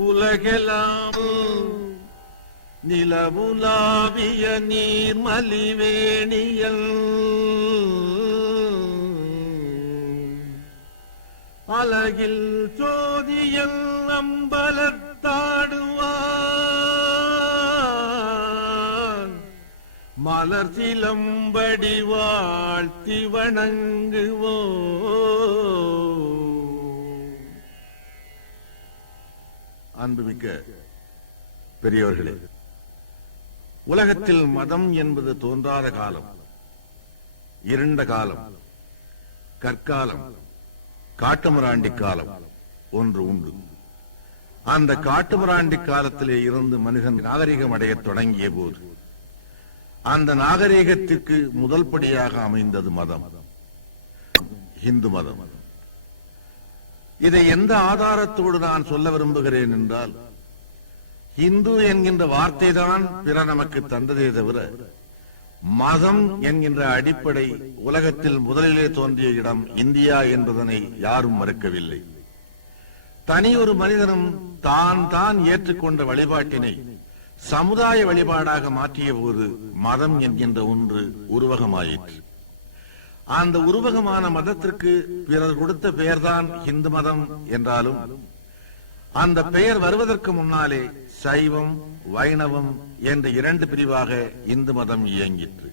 உலகெல்லாம் நிலவுலாவிய நீர்மலிவேணியல் அலகில் சோதியல் அம்பலத்தாடுவான் மலர் சிலம்படி வாழ்த்தி வணங்குவோ. அன்புமிக்க பெரியவர்களே, உலகத்தில் மதம் என்பது தோன்றாத காலம், இருண்ட காலம், கற்காலம், காட்டுமிராண்டி காலம் ஒன்று உண்டு. அந்த காட்டுமிராண்டி காலத்திலே இருந்து மனிதன் நாகரிகம் அடைய தொடங்கிய போது அந்த நாகரிகத்திற்கு முதல் படியாக அமைந்தது மதம், இந்து மதம். இதை எந்த ஆதாரத்தோடு நான் சொல்ல விரும்புகிறேன் என்றால், இந்து என்கின்ற வார்த்தை தான் பிற நமக்கு தந்ததே தவிர மதம் என்கின்ற அடிப்படை உலகத்தில் முதலிலே தோன்றிய இடம் இந்தியா என்பதனை யாரும் மறுக்கவில்லை. தனி ஒரு மனிதனும் தான் தான் ஏற்றுக்கொண்ட வழிபாட்டினை சமுதாய வழிபாடாக மாற்றிய போது மதம் என்கின்ற ஒன்று உருவகமாயிற்று. அந்த உருவகமான மதத்திற்கு பிறர் கொடுத்த பெயர்தான் இந்து மதம் என்றாலும் அந்த பெயர் வருவதற்கு முன்னாலே சைவம், வைணவம் என்ற இரண்டு பிரிவாக இந்து மதம் இயங்கிற்று.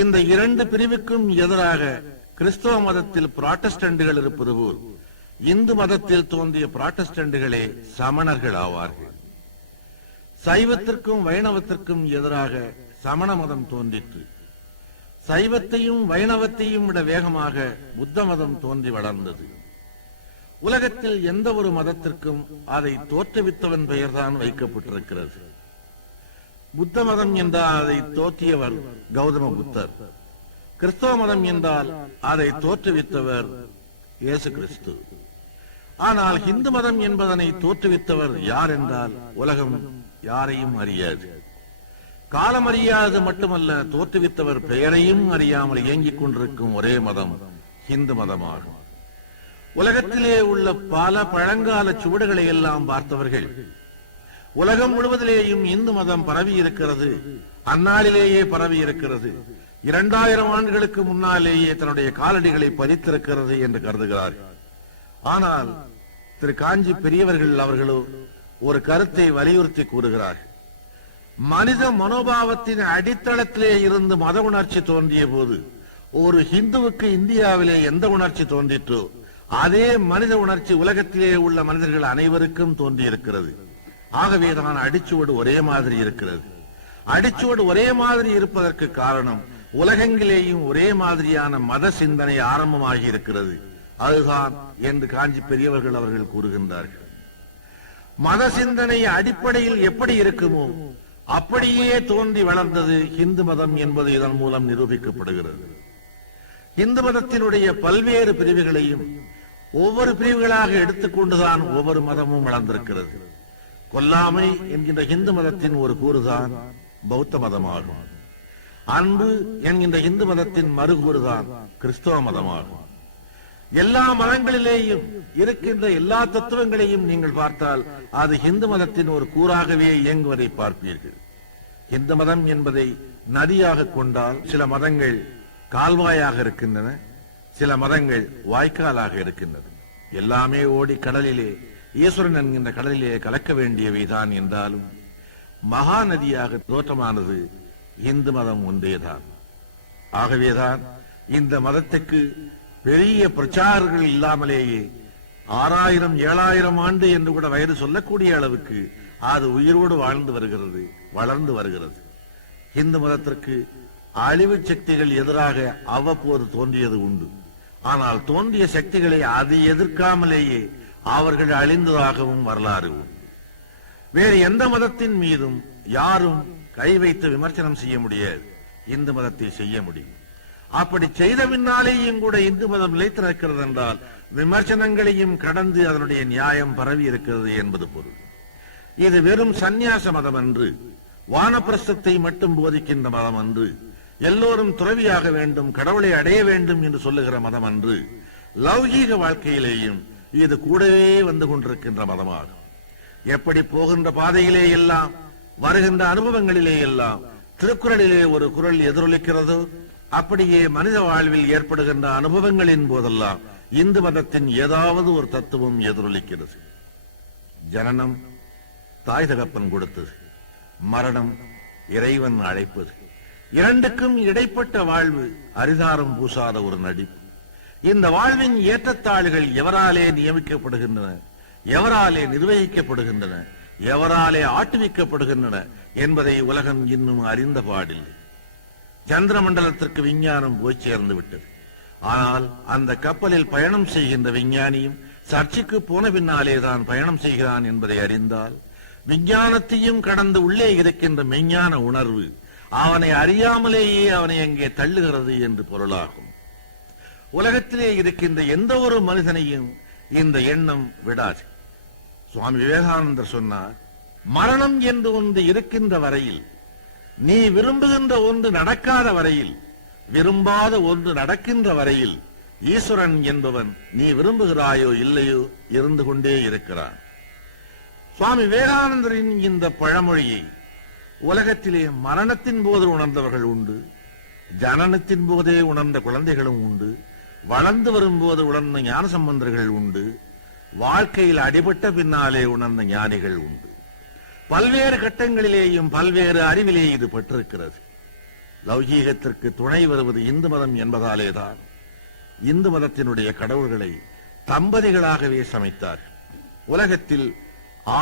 இந்த இரண்டு பிரிவுக்கும் எதிராக கிறிஸ்தவ மதத்தில் புராட்டஸ்டன்ட்கள் இருப்பது போல் இந்து மதத்தில் தோன்றிய புராட்டஸ்டன்ட்களே சமணர்கள் ஆவார்கள். சைவத்திற்கும் வைணவத்திற்கும் எதிராக சமண மதம் தோன்றிற்று. சைவத்தையும் வைணவத்தையும் விட வேகமாக புத்த மதம் தோன்றி வளர்ந்தது. உலகத்தில் எந்த ஒரு மதத்திற்கும் அதை தோற்றுவித்தவன் பெயர்தான் வைக்கப்பட்டிருக்கிறது. புத்த மதம் என்றால் அதை தோற்றியவர் கௌதம புத்தர். கிறிஸ்தவ மதம் என்றால் அதை தோற்றுவித்தவர் இயேசு கிறிஸ்து. ஆனால் இந்து மதம் என்பதனை தோற்றுவித்தவர் யார் என்றால் உலகம் யாரையும் அறியாது. காலம் அறியாது மட்டுமல்ல, தோற்றுவித்தவர் பெயரையும் அறியாமல் இயங்கிக் கொண்டிருக்கும் ஒரே மதம் இந்து மதமாகும். உலகத்திலே உள்ள பல பழங்கால சுவடுகளை எல்லாம் பார்த்தவர்கள் உலகம் முழுவதிலேயும் இந்து மதம் பரவி இருக்கிறது, அந்நாளிலேயே பரவி இருக்கிறது, 2000 ஆண்டுகளுக்கு முன்னாலேயே தன்னுடைய காலடிகளை பதித்திருக்கிறது என்று கருதுகிறார்கள். ஆனால் திரு காஞ்சி பெரியவர்கள் அவர்களோ ஒரு கருத்தை வலியுறுத்தி கூறுகிறார்கள். மனித மனோபாவத்தின் அடித்தளத்திலே இருந்து மத உணர்ச்சி தோன்றிய போது ஒரு ஹிந்துவுக்கு இந்தியாவிலே எந்த உணர்ச்சி தோன்றிற்றோ அதே மனித உணர்ச்சி உலகத்திலே உள்ள மனிதர்கள் அனைவருக்கும் தோன்றியிருக்கிறது. ஆகவேதான் அடிச்சுவடு ஒரே மாதிரி இருக்கிறது. அடிச்சுவடு ஒரே மாதிரி இருப்பதற்கு காரணம் உலகெங்கிலேயும் ஒரே மாதிரியான மத சிந்தனை ஆரம்பமாகி இருக்கிறது. அதுதான் என்று காஞ்சி பெரியவர்கள் அவர்கள் கூறுகின்றார்கள். மத சிந்தனை அடிப்படையில் எப்படி இருக்குமோ அப்படியே தோன்றி வளர்ந்தது இந்து மதம் என்பது இதன் மூலம் நிரூபிக்கப்படுகிறது. இந்து மதத்தினுடைய பல்வேறு பிரிவுகளையும் ஒவ்வொரு பிரிவுகளாக எடுத்துக்கொண்டுதான் ஒவ்வொரு மதமும் வளர்ந்திருக்கிறது. கொல்லாமை என்கின்ற இந்து மதத்தின் ஒரு கூறுதான் பௌத்த மதமாகும். அன்பு என்கின்ற இந்து மதத்தின் மறுகூறுதான் கிறிஸ்தவ மதமாகும். எல்லா மதங்களிலேயும் இருக்கின்ற எல்லா தத்துவங்களையும் நீங்கள் பார்த்தால் அது இந்து மதத்தின் ஒரு கூறாகவே இயங்குவதை பார்ப்பீர்கள். இந்து மதம் என்பதை நதியாக கொண்டால் சில மதங்கள் கால்வாயாக இருக்கின்றன, சில மதங்கள் வாய்க்காலாக இருக்கின்றன. எல்லாமே ஓடி கடலிலே ஈஸ்வரன் என்கின்ற கடலிலே கலக்க வேண்டியவைதான் என்றாலும் மகா நதியாக தோற்றமானது இந்து மதம் ஒன்றேதான். ஆகவேதான் இந்த மதத்துக்கு பெரிய பிரச்சாரங்கள் இல்லாமலேயே 6000 7000 ஆண்டு என்று கூட வயது சொல்லக்கூடிய அளவுக்கு அது உயிரோடு வாழ்ந்து வருகிறது, வளர்ந்து வருகிறது. இந்து மதத்திற்கு அழிவு சக்திகள் எதிராக அவ்வப்போது தோன்றியது உண்டு. ஆனால் தோன்றிய சக்திகளை அதை எதிர்க்காமலேயே அவர்கள் அழிந்ததாகவும் வரலாறு உண்டு. வேறு எந்த மதத்தின் மீதும் யாரும் கை வைத்து விமர்சனம் செய்ய முடியாது, இந்து மதத்தை செய்ய முடியும். அப்படி செய்த பின்னாலேயும் கூட இந்து மதம் நிலைத்திருக்கிறது என்றால் விமர்சனங்களையும் கடந்து அதனுடைய நியாயம் பரவி இருக்கிறது என்பது பொருள். இது வெறும் சந்நியாச மதம் அன்று, வானப்பிரஸ்தத்தை மட்டும் போதிக்கின்ற மதம் அன்று, எல்லோரும் துறவியாக வேண்டும், கடவுளை அடைய வேண்டும் என்று சொல்லுகிற மதம் அன்று. லௌகீக வாழ்க்கையிலேயும் இது கூடவே வந்து கொண்டிருக்கின்ற மதமாகும். எப்படி போகின்ற பாதையிலே எல்லாம், வருகின்ற அனுபவங்களிலே எல்லாம் திருக்குறளிலே ஒரு குறள் எதிரொலிக்கிறதோ, அப்படியே மனித வாழ்வில் ஏற்படுகின்ற அனுபவங்களின் போதெல்லாம் இந்து மதத்தின் ஏதாவது ஒரு தத்துவம் எதிரொலிக்கிறது. ஜனனம் தாய் தகப்பன் கொடுத்தது, மரணம் இறைவன் அழைப்பது. இரண்டுக்கும் இடைப்பட்ட வாழ்வு அரிதாரம் பூசாத ஒரு நடிப்பு. இந்த வாழ்வின் ஏற்றத்தாழ்கள் எவராலே நியமிக்கப்படுகின்றன, எவராலே நிர்வகிக்கப்படுகின்றன, எவராலே ஆட்டுவிக்கப்படுகின்றன என்பதை உலகம் இன்னும் அறிந்த பாடில்லை. சந்திர மண்டலத்திற்கு விஞ்ஞானம் போய் சேர்ந்து விட்டது. ஆனால் அந்த கப்பலில் பயணம் செய்கின்ற விஞ்ஞானியும் சர்ச்சைக்கு போன பின்னாலேதான் பயணம் செய்கிறான் என்பதை அறிந்தால், விஞ்ஞானத்தையும் கடந்து உள்ளே இருக்கின்ற மெய்ஞான உணர்வு அவனை அறியாமலேயே அவனை அங்கே தள்ளுகிறது என்று பொருளாகும். உலகத்திலே இருக்கின்ற எந்த ஒரு மனிதனையும் இந்த எண்ணம் விடாது. சுவாமி விவேகானந்தர் சொன்னார், மரணம் என்று ஒன்று இருக்கின்ற வரையில், நீ விரும்புகின்ற ஒன்று நடக்காத வரையில், விரும்பாத ஒன்று நடக்கின்ற வரையில் ஈஸ்வரன் என்பவன் நீ விரும்புகிறாயோ இல்லையோ இருந்து கொண்டே இருக்கிறான். சுவாமி விவேகானந்தரின் இந்த பழமொழியை உலகத்திலே மரணத்தின் போது உணர்ந்தவர்கள் உண்டு, ஜனனத்தின் போதே உணர்ந்த குழந்தைகளும் உண்டு, வளர்ந்து வரும்போது உணர்ந்த ஞான சம்பந்தர்கள் உண்டு, வாழ்க்கையில் அடிபட்ட பின்னாலே உணர்ந்த ஞானிகள் உண்டு. பல்வேறு கட்டங்களிலேயும் பல்வேறு அறிவிலே இது பெற்றிருக்கிறது. லௌகீகத்திற்கு துணை வருவது இந்து மதம் என்பதாலேதான் இந்து மதத்தினுடைய கடவுள்களை தம்பதிகளாகவே சமைத்தார். உலகத்தில்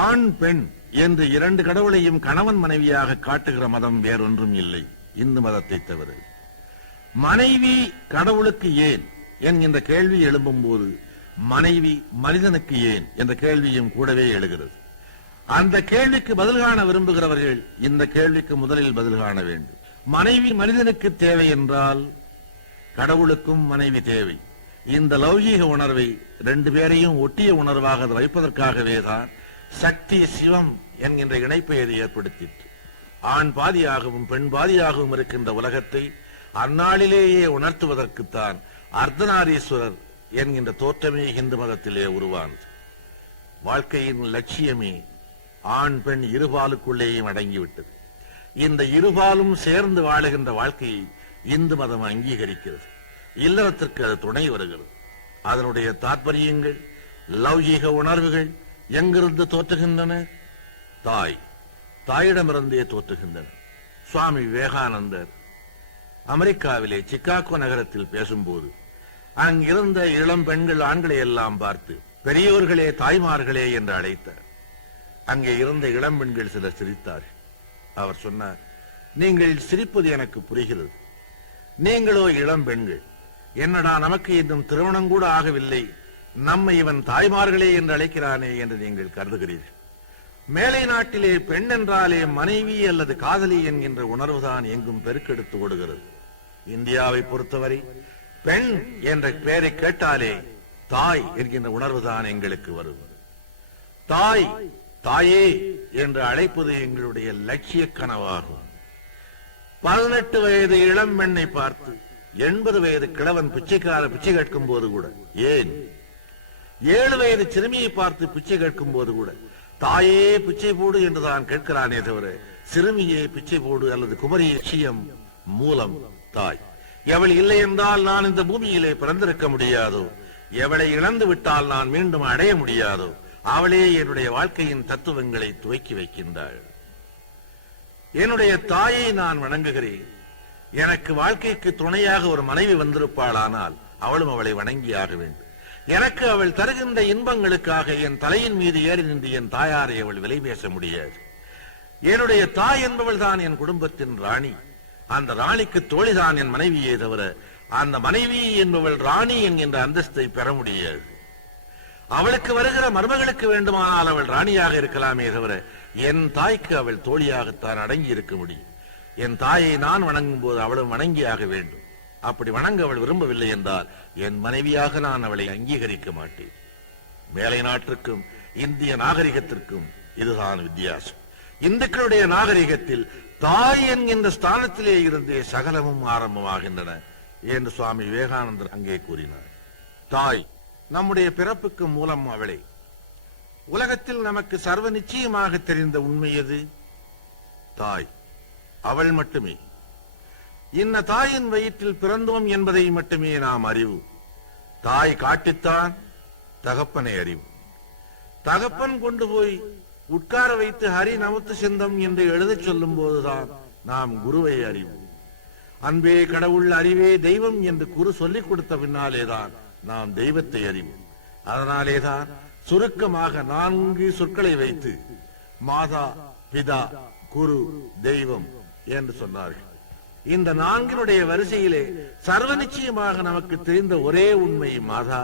ஆண் பெண் என்று இரண்டு கடவுளையும் கணவன் மனைவியாக காட்டுகிற மதம் வேறொன்றும் இல்லை இந்து மதத்தை தவிர. மனைவி கடவுளுக்கு ஏன் என்கின்ற கேள்வி எழும்பும் போது மனைவி மனிதனுக்கு ஏன் என்ற கேள்வியும் கூடவே எழுகிறது. அந்த கேள்விக்கு பதில் காண விரும்புகிறவர்கள் இந்த கேள்விக்கு முதலில் பதில் காண வேண்டும். மனைவி மனிதனுக்கு தேவை என்றால் கடவுளுக்கும் மனைவி தேவை. இந்த லௌகீக உணர்வை ரெண்டு பேரையும் ஒட்டிய உணர்வாக வைப்பதற்காகவே தான் சக்தி சிவம் என்கின்ற இணைப்பை அது ஏற்படுத்திற்று. ஆண் பாதியாகவும் பெண் பாதியாகவும் இருக்கின்ற உலகத்தை அந்நாளிலேயே உணர்த்துவதற்குத்தான் அர்த்தநாரீஸ்வரர் என்கின்ற தோற்றமே இந்து மதத்திலே உருவானது. வாழ்க்கையின் லட்சியமே ஆண் பெண் இருபாலுக்குள்ளேயும் அடங்கிவிட்டது. இந்த இருபாலும் சேர்ந்து வாழுகின்ற வாழ்க்கையை இந்து மதம் அங்கீகரிக்கிறது. இல்லறத்திற்கு அது துணை வருகிறது. அதனுடைய தாற்பயங்கள், லௌகீக உணர்வுகள் எங்கிருந்து தோற்றுகின்றன? தாயிடமிருந்தே தோற்றுகின்றன. சுவாமி விவேகானந்தர் அமெரிக்காவிலே சிகாகோ நகரத்தில் பேசும்போது அங்கிருந்த இளம் பெண்கள் ஆண்களை எல்லாம் பார்த்து பெரியோர்களே தாய்மார்களே என்று அழைத்தார். அங்கே இருந்த இளம் பெண்கள் சிலர் சிரித்தார்கள். அவர் சொன்னார், நீங்கள் சிரிப்பது எனக்கு புரிகிறது. நீங்களோ இளம் பெண்கள், என்னடா நமக்கு இன்னும் திருமணம் கூட ஆகவில்லை, நம்மை இவன் தாய்மார்களே என்று அழைக்கிறானே என்று நீங்கள் கருதுகிறீர்கள். மேலை நாட்டிலே பெண் என்றாலே மனைவி அல்லது காதலி என்கின்ற உணர்வுதான் எங்கும் பெருக்கெடுத்து ஓடுகிறது. இந்தியாவை பொறுத்தவரை பெண் என்ற பெயரை கேட்டாலே தாய் என்கின்ற உணர்வுதான் எங்களுக்கு வருவது. தாய், தாயே என்று அழைப்பது எங்களுடைய லட்சிய கனவாகும். 18 வயது இளம் பெண்ணை பார்த்து 80 வயது கிழவன் பிச்சை கேட்கும் போது கூட, ஏன் 7 வயது சிறுமியை பார்த்து பிச்சை கேட்கும் போது கூட தாயே பிச்சை போடு என்றுதான் கேட்கிறானே தவிர சிறுமியே பிச்சை போடு அல்லது குமரி லட்சியம் மூலம் தாய். எவள் இல்லை என்றால் நான் இந்த பூமியிலே பிறந்திருக்க முடியாதோ, எவளை இழந்து விட்டால் நான் மீண்டும் அடைய முடியாதோ, அவளே என்னுடைய வாழ்க்கையின் தத்துவங்களை துவக்கி வைக்கின்றாள். என்னுடைய தாயை நான் வணங்குகிறேன். எனக்கு வாழ்க்கைக்கு துணையாக ஒரு மனைவி வந்திருப்பாளானால் அவளும் அவளை வணங்கியாக வேண்டும். எனக்கு அவள் தருகின்ற இன்பங்களுக்காக என் தலையின் மீது ஏறி நின்று என் தாயாரை அவள் விலை பேச முடியாது. என்னுடைய தாய் என்பவள் தான் என் குடும்பத்தின் ராணி. அந்த ராணிக்கு தோழிதான் என் மனைவியே தவிர அந்த மனைவி என்பவள் ராணி என்கின்ற அந்தஸ்தை பெற முடியாது. அவளுக்கு வருகிற மருமகளுக்கு வேண்டுமானால் அவள் ராணியாக இருக்கலாமே தவிர என் தாய்க்கு அவள் தோழியாகத்தான் அடங்கி இருக்க முடியும். என் தாயை நான் வணங்கும் போது அவளும் வணங்கியாக வேண்டும். அப்படி வணங்க அவள் விரும்பவில்லை என்றால் என் மனைவியாக நான் அவளை அங்கீகரிக்க மாட்டேன். மேலை நாட்டிற்கும் இந்திய நாகரிகத்திற்கும் இதுதான் வித்தியாசம். இந்துக்களுடைய நாகரிகத்தில் தாய் என்கின்ற ஸ்தானத்திலே இருந்தே சகலமும் ஆரம்பமாகின்றன என்று சுவாமி விவேகானந்தர் அங்கே கூறினார். தாய் நம்முடைய பிறப்புக்கு மூலம் அவளே. உலகத்தில் நமக்கு சர்வ நிச்சயமாக தெரிந்த உண்மை எது? தாய், அவள் மட்டுமே. இன்ன தாயின் வயிற்றில் பிறந்தோம் என்பதை மட்டுமே நாம் அறிவு. தாய் காட்டித்தான் தகப்பனை அறிவு. தகப்பன் கொண்டு போய் உட்கார வைத்து ஹரி நமத்து சிந்தம் என்று எழுதச் சொல்லும் போதுதான் நாம் குருவை அறிவு. அன்பே கடவுள், அறிவே தெய்வம் என்று குரு சொல்லிக் கொடுத்த பின்னாலேதான் நாம் தெய்வத்தை அறிவோம். அதனாலேதான் சுருக்கமாக 4 சொற்களை வைத்து மாதா, பிதா, குரு, தெய்வம் என்று சொன்னார்கள். இந்த 4 வரிசையிலே சர்வ நிச்சயமாக நமக்கு தெரிந்த ஒரே உண்மை மாதா,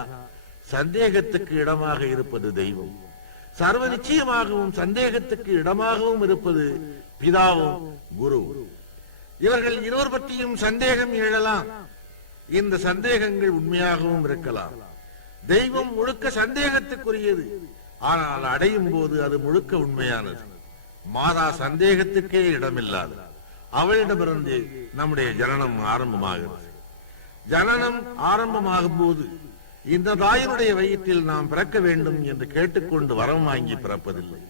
சந்தேகத்துக்கு இடமாக இருப்பது தெய்வம். சர்வ நிச்சயமாகவும் சந்தேகத்துக்கு இடமாகவும் இருப்பது பிதாவும் குரு. இவர்கள் இருவர் பற்றியும் சந்தேகம் எழலாம். இந்த சந்தேகங்கள் உண்மையாகவும் இருக்கலாம். தெய்வம் முழுக்க சந்தேகத்துக்குரியது, ஆனால் அடையும் போது அது முழுக்க உண்மையானது. மாதா சந்தேகத்துக்கே இடமில்லாது. அவளிடமிருந்து நம்முடைய ஜனனம் ஆரம்பமாகிறது. ஜனனம் ஆரம்பமாகும் போது இந்த தாயினுடைய வயிற்றில் நாம் பிறக்க வேண்டும் என்று கேட்டுக்கொண்டு வரம் வாங்கி பிறப்பதில்லை.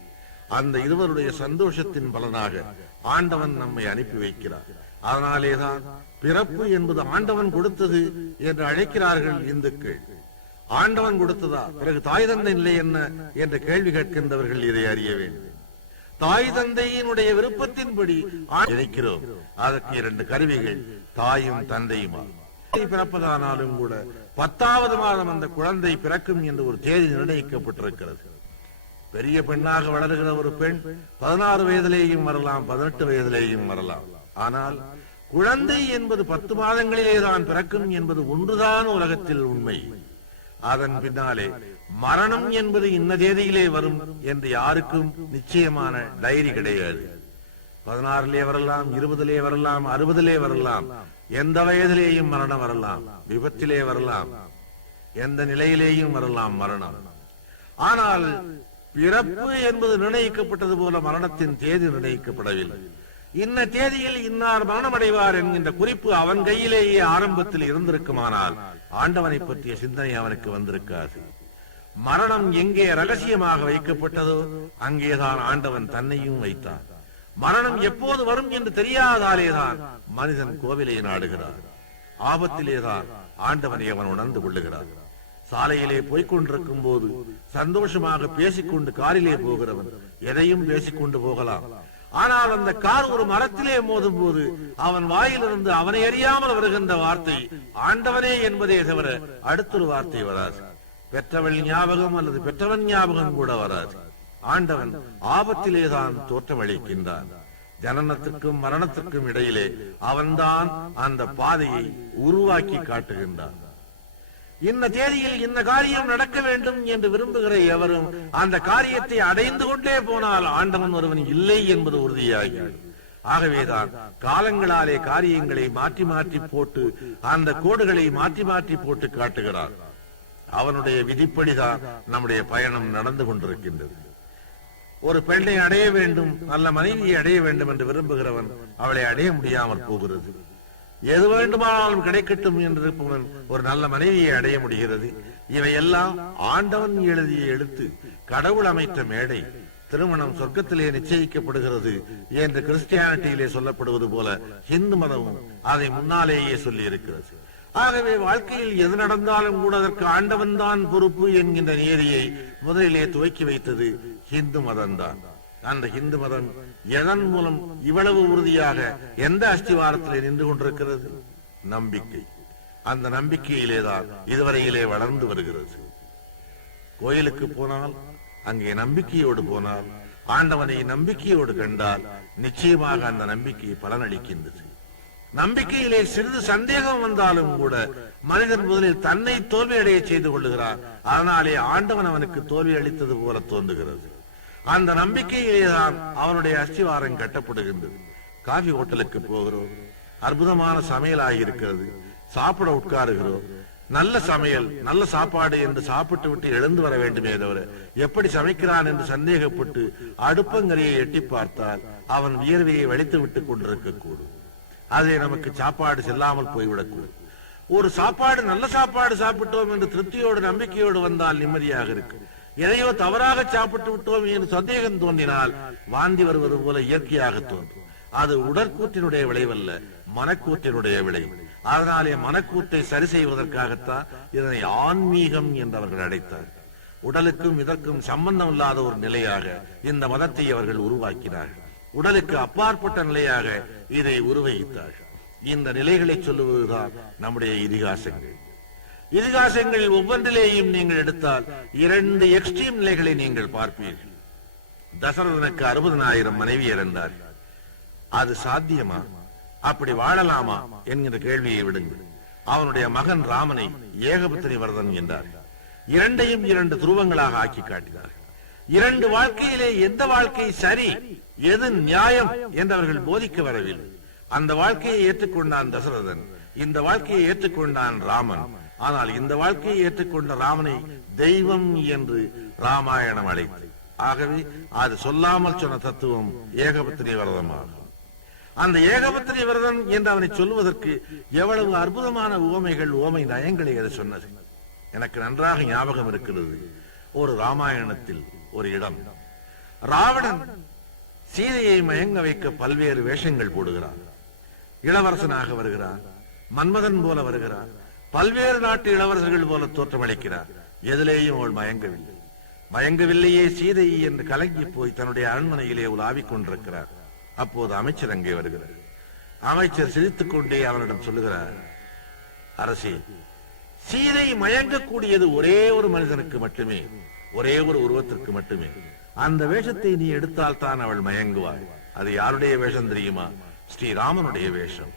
அந்த இருவருடைய சந்தோஷத்தின் பலனாக ஆண்டவன் நம்மை அனுப்பி வைக்கிறார். அதனாலேதான் பிறப்பு என்பது ஆண்டவன் கொடுத்தது என்று அழைக்கிறார்கள் இந்துக்கள். ஆண்டவன் கொடுத்ததா, பிறகு தாய் தந்தை இல்லை என்ன என்ற கேள்வி கேட்கின்றவர்கள் இதை அறிய வேண்டும். தாய் தந்தையினுடைய விருப்பத்தின்படி நினைக்கிறோம். அதற்கு 2 கருவிகள், தாயும் தந்தையுமா. பிறப்பதானாலும் கூட 10வது மாதம் அந்த குழந்தை பிறக்கும் என்று ஒரு தேதி நிர்ணயிக்கப்பட்டிருக்கிறது. பெரிய பெண்ணாக வளர்கிற ஒரு பெண் 16 வயதிலேயும் வரலாம், 18 வயதிலேயும் வரலாம். ஆனால் குழந்தை என்பது 10 மாதங்களிலே தான் பிறக்கும் என்பது ஒன்றுதான் உலகத்தில் உண்மை. அதன் பின்னாலே மரணம் என்பது இன்ன தேதியிலே வரும் என்று யாருக்கும் நிச்சயமான டைரி கிடையாது. 16லே வரலாம், 20லே வரலாம், 60லே வரலாம். எந்த வயதிலேயும் மரணம் வரலாம், விபத்திலே வரலாம், எந்த நிலையிலேயும் வரலாம் மரணம். ஆனால் பிறப்பு என்பது நிர்ணயிக்கப்பட்டது போல மரணத்தின் தேதி நிர்ணயிக்கப்படவில்லை. இன்ன தேதியில் இன்னார் மரணம் அடைவார் என்கின்ற குறிப்பு அவன் கையிலேயே ஆரம்பத்தில் இருந்திருக்குமானால் ஆண்டவனை பற்றிய சிந்தனை அவனுக்கு வந்திருக்காது. மரணம் எங்கே ரகசியமாக வைக்கப்பட்டதோ அங்கேதான் ஆண்டவன் தன்னையும் வைத்தான். மரணம் எப்போது வரும் என்று தெரியாதாலேதான் மனிதன் கோவிலை நாடுகிறார். ஆபத்திலேதான் ஆண்டவனை அவன் உணர்ந்து கொள்ளுகிறார். சாலையிலே போய்கொண்டிருக்கும் போது சந்தோஷமாக பேசிக்கொண்டு காரிலே போகிறவன் எதையும் பேசிக்கொண்டு போகலாம். ஆனால் அந்த கார் ஒரு மரத்திலே மோதும் போது அவன் வாயிலிருந்து அவனை அறியாமல் வருகின்ற வார்த்தை ஆண்டவனே என்பதே தவிர அடுத்தொரு வார்த்தை வராது. பெற்றவள் ஞாபகம் அல்லது பெற்றவன் ஞாபகம் கூட வராது. ஆண்டவன் ஆபத்திலேதான் தோற்றமளிக்கின்றான். ஜனனத்துக்கும் மரணத்திற்கும் இடையிலே அவன்தான் அந்த பாதையை உருவாக்கி காட்டுகின்றான். இன்ன தேதியில் இன்ன காரியம் நடக்க வேண்டும் என்று விரும்புகிற எவரும் அந்த காரியத்தை அடைந்து கொண்டே போனால் ஆண்டவன் ஒருவன் இல்லை என்பது உறுதியாகிறது. ஆகவேதான் காலங்களாலே காரியங்களை மாற்றி மாற்றி போட்டு அந்த கோடுகளை மாற்றி மாற்றி போட்டு காட்டுகிறார். அவனுடைய விதிப்படிதான் நம்முடைய பயணம் நடந்து கொண்டிருக்கின்றது. ஒரு பெண்ணை அடைய வேண்டும், நல்ல மனைவியை அடைய வேண்டும் என்று விரும்புகிறவன் அவளை அடைய முடியாமல் போகிறது. எது வேண்டுமானாலும் கிடைக்கட்டும் என்றிருப்பவன் ஒரு நல்ல மனைவியை அடைய முடிகிறது. இவையெல்லாம் ஆண்டவன் எழுதிய எழுத்து, கடவுள் அமைத்த மேடை. திருமணம் சொர்க்கத்திலே நிச்சயிக்கப்படுகிறது என்று கிறிஸ்டியானிட்டியிலே சொல்லப்படுவது போல இந்து மதமும் அதை முன்னாலேயே சொல்லி இருக்கிறது. ஆகவே வாழ்க்கையில் எது நடந்தாலும் கூட அதற்கு ஆண்டவன் தான் பொறுப்பு என்கின்ற நியதியை முதலிலே துவக்கி வைத்தது இந்து மதம்தான். அந்த இந்து மதம் எதன் மூலம் இவ்வளவு உறுதியாக எந்த அஸ்திவாரத்திலே நின்று கொண்டிருக்கிறது? நம்பிக்கை. அந்த நம்பிக்கையிலேதான் இதுவரையிலே வளர்ந்து வருகிறது. கோயிலுக்கு போனால், அங்கே நம்பிக்கையோடு போனால், ஆண்டவனை நம்பிக்கையோடு கண்டால் நிச்சயமாக அந்த நம்பிக்கை பலனளிக்கின்றது. நம்பிக்கையிலே சிறிது சந்தேகம் வந்தாலும் கூட மனிதன் முதலில் தன்னை தோல்வியடைய செய்து கொள்ளுகிறான். அதனாலே ஆண்டவன் அவனுக்கு தோல்வி அளித்தது போல தோன்றுகிறது. அந்த நம்பிக்கையிலேதான் அவனுடைய அஸ்திவாரம் கட்டப்படுகின்றது. காஃபி ஹோட்டலுக்கு போகிறோம், அற்புதமான சமையல் ஆகியிருக்கிறது, சாப்பிட உட்காருகிறோம். நல்ல சமையல், நல்ல சாப்பாடு என்று சாப்பிட்டு விட்டு எழுந்து வர வேண்டுமே தவிர எப்படி சமைக்கிறான் என்று சந்தேகப்பட்டு அடுப்பங்கரையை எட்டி பார்த்தால் அவன் வியர்வையை வலித்து விட்டுக் கொண்டிருக்க கூடும். அதே நமக்கு சாப்பாடு செல்லாமல் போய்விடக்கூடும். ஒரு சாப்பாடு, நல்ல சாப்பாடு சாப்பிட்டோம் என்று திருப்தியோடு நம்பிக்கையோடு வந்தால் நிம்மதியாக இருக்கு. எதையோ தவறாக சாப்பிட்டு விட்டோம் என்று சந்தேகம் தோன்றினால் வாந்தி வருவது போல இயற்கையாக தோன்றும். அது உடற்கூற்றினுடைய விளைவல்ல, மனக்கூற்றினுடைய விளைவு. அதனாலே மனக்கூற்றை சரி செய்வதற்காகத்தான் இதனை ஆன்மீகம் என்று அவர்கள் அழைத்தார். உடலுக்கும் இதற்கும் சம்பந்தம் இல்லாத ஒரு நிலையாக இந்த மதத்தை அவர்கள் உருவாக்கினார்கள். உடலுக்கு அப்பாற்பட்ட நிலையாக இதை உருவகித்தார்கள். இந்த நிலைகளை சொல்லுவதுதான் நம்முடைய இதிகாசங்கள். இதிகாசங்கள் ஒவ்வொன்றிலேயும் நீங்கள் எடுத்தால் 2 எக்ஸ்ட்ரீம் நிலைகளை நீங்கள் பார்ப்பீர்கள். தசரதனுக்கு 60,000 மனைவியர் இருந்தார்கள். அது சாத்தியமா? அப்படி வாழலாமா என்கிற கேள்வியை விடுங்கள். அவனுடைய மகன் ராமனை ஏகபத்தினி வரதன் என்றார்கள். 2ஐயும் 2 துருவங்களாக ஆக்கி காட்டினார்கள். 2 வாழ்க்கையிலே எந்த வாழ்க்கை சரி, எது நியாயம் என்றவர்கள் போதிக்க வரவில்லை. அந்த வாழ்க்கையை ஏற்றுக்கொண்டான் தசரதன், இந்த வாழ்க்கையை ஏற்றுக்கொண்டான் ராமன். ஆனால் இந்த வாழ்க்கையை ஏற்றுக்கொண்ட ராமனை தெய்வம் என்று ராமாயணம் அழைத்தது. ஆகவே அது சொல்லாமல் சொன்ன தத்துவம் ஏகபத்தினி விரதமாகும். அந்த ஏகபத்தினி விரதன் என்று அவனை சொல்வதற்கு எவ்வளவு அற்புதமான உவமைகள், உவமை நயங்களை அது சொன்னது. எனக்கு நன்றாக ஞாபகம் இருக்கிறது. ஒரு ராமாயணத்தில் ஒரு இடம், ராவணன் சீதையை மயங்க வைக்க பல்வேறு வேஷங்கள் போடுகிறார். இளவரசனாக வருகிறார், மன்மதன் போல வருகிறார், பல்வேறு நாட்டு இளவரசர்கள் போல தோற்றமளிக்கிறார். எதிலேயும் அவள் மயங்கவில்லை. மயங்கவில்லையே சீதை என்று கலங்கி போய் தன்னுடைய அரண்மனையிலே உலாவிக் கொண்டிருக்கிறார். அப்போது அமைச்சர் அங்கே வருகிறார். அமைச்சர் சிரித்துக் கொண்டே அவனிடம் சொல்லுகிறார், அரசே, சீதை மயங்கக்கூடியது ஒரே ஒரு மனிதனுக்கு மட்டுமே, ஒரே ஒரு உருவத்திற்கு மட்டுமே. அந்த வேஷத்தை நீ எடுத்தால் தான் அவள் மயங்குவாள். அது யாருடைய வேஷம் தெரியுமா? ஸ்ரீராமனுடைய வேஷம்.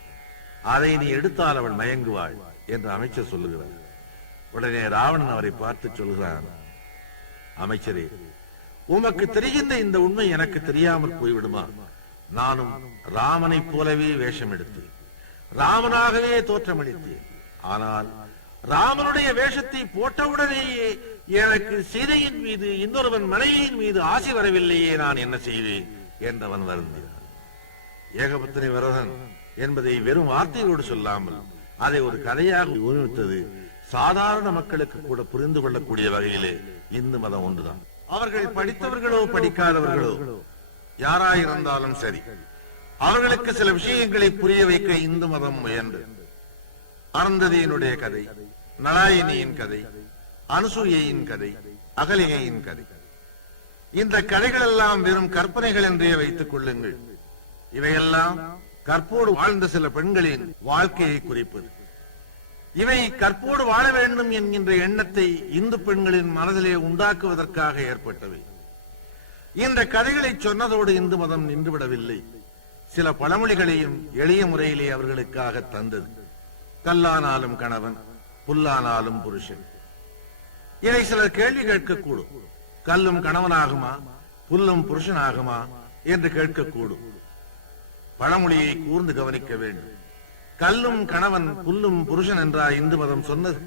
அதை நீ எடுத்தால் அவள் மயங்குவாள் என்று அமைச்சர் சொல்லுகிறார். உடனே ராவணன் அவரை பார்த்து சொல்கிறான், அமைச்சரே, உமக்கு தெரிகின்ற இந்த உண்மை எனக்கு தெரியாமல் போய்விடுமா? நானும் ராமனை போலவே வேஷம் எடுத்தேன், ராமனாகவே தோற்றமளித்தேன். ஆனால் ராமனுடைய வேஷத்தை போட்டவுடனேயே எனக்கு சீதையின் மீது, இன்னொருவன் மனைவியின் மீது ஆசை வரவில்லையே, நான் என்ன செய்வேன் என்றவன் வருந்தினான். ஏகபத்தினி விரதன் என்பதை வெறும் வார்த்தையோடு சொல்லாமல் அதை ஒரு கதையாக உருவித்தது சாதாரண மக்களுக்கு கூட புரிந்து கொள்ளக்கூடிய வகையிலே இந்து மதம் ஒன்றுதான். அவர்கள் படித்தவர்களோ படிக்காதவர்களோ யாராயிருந்தாலும் சரி, அவர்களுக்கு சில விஷயங்களை புரிய வைக்க இந்து மதம் முயன்றது. அருந்ததியினுடைய கதை, நலாயினியின் கதை, அனுசூயையின் கதை, அகலிகையின் கதை, இந்த கதைகள் எல்லாம் வெறும் கற்பனைகள் என்றே வைத்துக் கொள்ளுங்கள். இவையெல்லாம் கற்போடு வாழ்ந்த சில பெண்களின் வாழ்க்கையை குறிப்பது. இவை கற்போடு வாழ வேண்டும் என்கின்ற எண்ணத்தை இந்து பெண்களின் மனதிலே உண்டாக்குவதற்காக ஏற்பட்டவை. இந்த கதைகளை சொன்னதோடு இந்து மதம் நின்றுவிடவில்லை. சில பழமொழிகளையும் எளிய முறையிலே அவர்களுக்காக தந்தது. கல்லானாலும் கணவன், புல்லானாலும் புருஷன். இதை சிலர் கேள்வி கேட்கக்கூடும். கல்லும் கணவனாகுமா, புல்லும் புருஷனாகுமா என்று கேட்கக்கூடும். பழமொழியை கூர்ந்து கவனிக்க வேண்டும். கல்லும் கணவன், புல்லும் புருஷன் என்றா இந்து மதம் சொன்னது?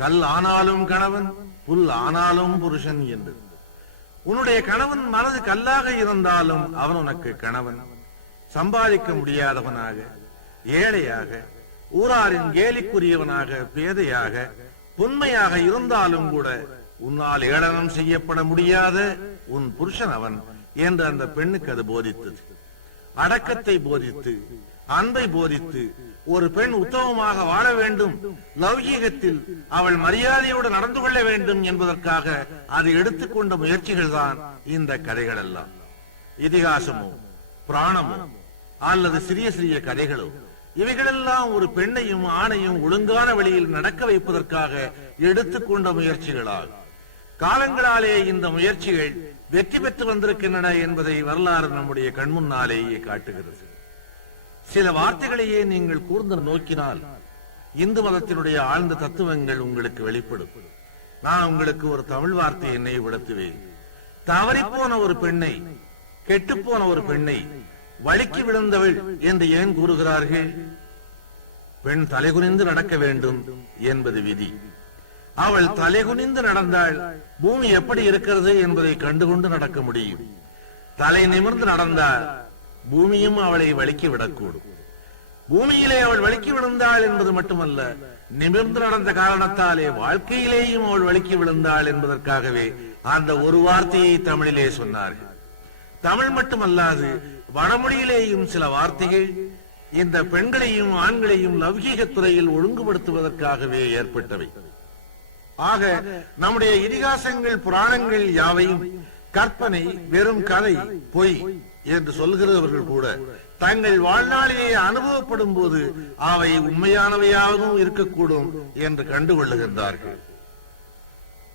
கல் ஆனாலும் கணவன், புல் ஆனாலும் புருஷன் என்று. உன்னுடைய கணவன் மனது கல்லாக இருந்தாலும் அவன் உனக்கு கணவன். சம்பாதிக்க முடியாதவனாக, ஏழையாக, ஊராரின் கேலிக்குரியவனாக, பேதையாக, உண்மையாக இருந்தாலும் கூட உன்னால் ஏளனம் செய்யப்பட முடியாத உன் புருஷன் அவன் என்று அந்த பெண்ணுக்கு அது போதித்தது. அடக்கத்தை போதித்து, அன்பை போதித்து, ஒரு பெண் உத்தமமாக வாழ வேண்டும், லௌகீகத்தில் அவள் மரியாதையோடு நடந்து கொள்ள வேண்டும் என்பதற்காக அது எடுத்துக்கொண்ட முயற்சிகள் தான் இந்த கதைகள் எல்லாம். இதிகாசமோ பிராணமோ அல்லது சிறிய சிறிய கதைகளோ, இவைகளெல்லாம் ஒரு பெண்ணையும் ஆணையும் ஒழுங்கான வழியில் நடக்க வைப்பதற்காக எடுத்துக்கொண்ட முயற்சிகளால் காலங்களாலே இந்த முயற்சிகள் வெற்றி பெற்று வந்திருக்கின்றன என்பதை வரலாறு நம்முடைய கண்முன்னாலேயே காட்டுகிறது. சில வார்த்தைகளையே நீங்கள் கூர்ந்து நோக்கினால் இந்து மதத்தினுடைய ஆழ்ந்த தத்துவங்கள் உங்களுக்கு வெளிப்படும். நான் உங்களுக்கு ஒரு தமிழ் வார்த்தையை நினைவுபடுத்துவேன். தவறிப்போன ஒரு பெண்ணை, கெட்டுப்போன ஒரு பெண்ணை வழுக்கி விழுந்தவள் என்று ஏன் கூறுகிறார்கள்? பெண் தலைகுனிந்து நடக்க வேண்டும் என்பது விதி. அவள் தலைகுனிந்து நடந்தால் பூமி எப்படி இருக்கிறது என்பதை கண்டுகொண்டு நடக்க முடியும். தலை நிமிர்ந்து நடந்தால் பூமியும் அவளை வழுக்கி விடக்கூடும். பூமியிலே அவள் வழுக்கி விழுந்தாள் என்பது மட்டுமல்ல, நிமிர்ந்து நடந்த காரணத்தாலே வாழ்க்கையிலேயும் அவள் வழுக்கி விழுந்தாள் என்பதற்காகவே அந்த ஒரு வார்த்தையை தமிழிலே சொன்னார்கள். தமிழ் மட்டுமல்லாது வடமொழியிலேயும் சில வார்த்தைகள் இந்த பெண்களையும் ஆண்களையும் லௌகீக துறையில் ஒழுங்குபடுத்துவதற்காகவே ஏற்பட்டவை. ஆக நம்முடைய இதிகாசங்கள் புராணங்கள் யாவையும் கற்பனை, வெறும் கதை, பொய் என்று சொல்கிறவர்கள் கூட தங்கள் வாழ்நாளிலே அனுபவப்படும் போது அவை உண்மையானவையாகவும் இருக்கக்கூடும் என்று கண்டுகொள்ளுகின்றார்கள்.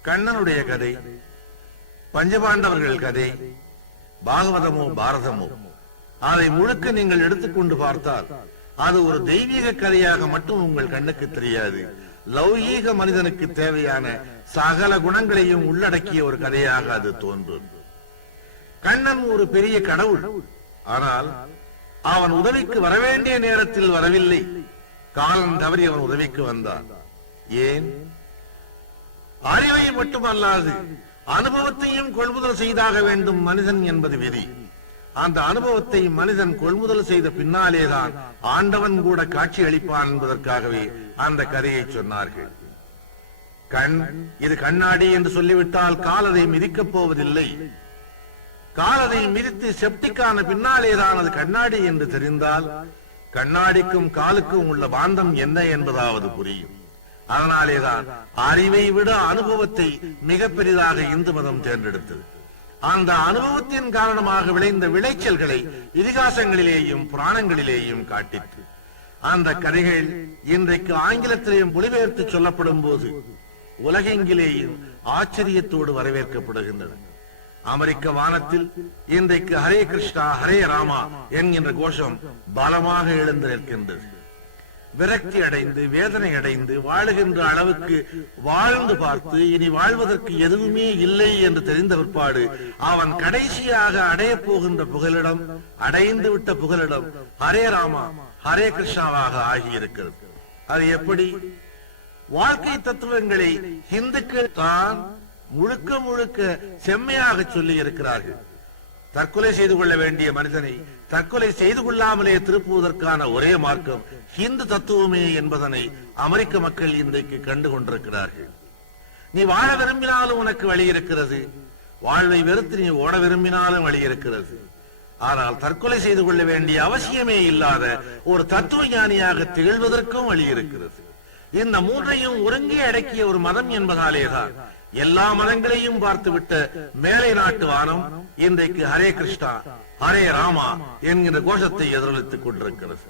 கண்ணனுடைய கதை, பஞ்சபாண்டவர்கள் கதை, பாகவதமோ பாரதமோ அதை முழுக்க நீங்கள் எடுத்துக்கொண்டு பார்த்தால் அது ஒரு தெய்வீக கதையாக மட்டும் உங்கள் கண்ணுக்கு தெரியாது. லௌகீக மனிதனுக்கு தேவையான சகல குணங்களையும் உள்ளடக்கிய ஒரு கதையாக அது தோன்றும். கண்ணன் ஒரு பெரிய கடவுள். ஆனால் அவன் உதவிக்கு வரவேண்டிய நேரத்தில் வரவில்லை. காலம் தவறி அவன் உதவிக்கு வந்தான். ஏன்? அறிவை மட்டுமல்லாது அனுபவத்தையும் கொள்முதல் செய்தாக வேண்டும் மனிதன் என்பது விதி. அந்த அனுபவத்தை மனிதன் கொள்முதல் செய்த பின்னாலேதான் ஆண்டவன் கூட காட்சி அளிப்பான் என்பதற்காகவே அந்த கதையை சொன்னார்கள். கண் இது கண்ணாடி என்று சொல்லிவிட்டால் கால் அதை மிதிக்கப் போவதில்லை. காலதை மிதித்து செப்டிக்கான பின்னாலேதான் அது கண்ணாடி என்று தெரிந்தால் கண்ணாடிக்கும் காலுக்கும் உள்ள பாந்தம் என்ன என்பதாவது புரியும். அதனாலேதான் அறிவை விட அனுபவத்தை மிக பெரிதாக இந்து மதம் தேர்ந்தெடுத்தது. அந்த அனுபவத்தின் காரணமாக விளைந்த விளைச்சல்களை இதிகாசங்களிலேயும் புராணங்களிலேயும் காட்டிற்று. அந்த கதைகள் இன்றைக்கு ஆங்கிலத்திலேயும் மொழிபெயர்த்து சொல்லப்படும் போது உலகெங்கிலேயும் ஆச்சரியத்தோடு வரவேற்கப்படுகின்றன. அமெரிக்க வானத்தில் இன்றைக்கு ஹரே கிருஷ்ணா ஹரே ராமா என்கின்ற கோஷம் பலமாக எழுந்து நிற்கின்றது. விரக்தி அடைந்து வேதனை அடைந்து வாழுகின்ற அளவுக்கு வாழ்ந்து பார்த்து இனி வாழ்வதற்கு எதுவுமே இல்லை என்று தெரிந்த பிற்பாடு அவன் கடைசியாக அடைய போகின்ற புகலிடம், அடைந்து விட்ட புகலிடம் ஹரே ராமா ஹரே கிருஷ்ணாவாக ஆகியிருக்கிறது. அது எப்படி? வாழ்க்கை தத்துவங்களை இந்துக்கள் தான் முழுக்க முழுக்க செம்மையாக சொல்லி இருக்கிறார்கள். தற்கொலை செய்து கொள்ள வேண்டிய மனிதனை தற்கொலை செய்து கொள்ளாமலே திருப்புவதற்கான ஒரே மார்க்கம் ஹிந்து தத்துவமே என்பதனை அமெரிக்க மக்கள் இன்றைக்கு கண்டு கொண்டிருக்கிறார்கள். நீ வாழ விரும்பினாலும் உனக்கு வழி இருக்கிறது, வாழ்வை வெறுத்து நீ ஓட விரும்பினாலும் வழி இருக்கிறது. ஆனால் தற்கொலை செய்து கொள்ள வேண்டிய அவசியமே இல்லாத ஒரு தத்துவ ஞானியாக திகழ்வதற்கும் வழி இருக்கிறது. இந்த மூன்றையும் ஒருங்கே அடக்கிய ஒரு மதம் என்பதாலேதான் எல்லா மதங்களையும் பார்த்துவிட்ட மேலை நாட்டு வானம் இன்றைக்கு ஹரே கிருஷ்ணா ஹரே ராமா என்கிற கோஷத்தை எதிரொலித்துக் கொண்டிருக்கிறது.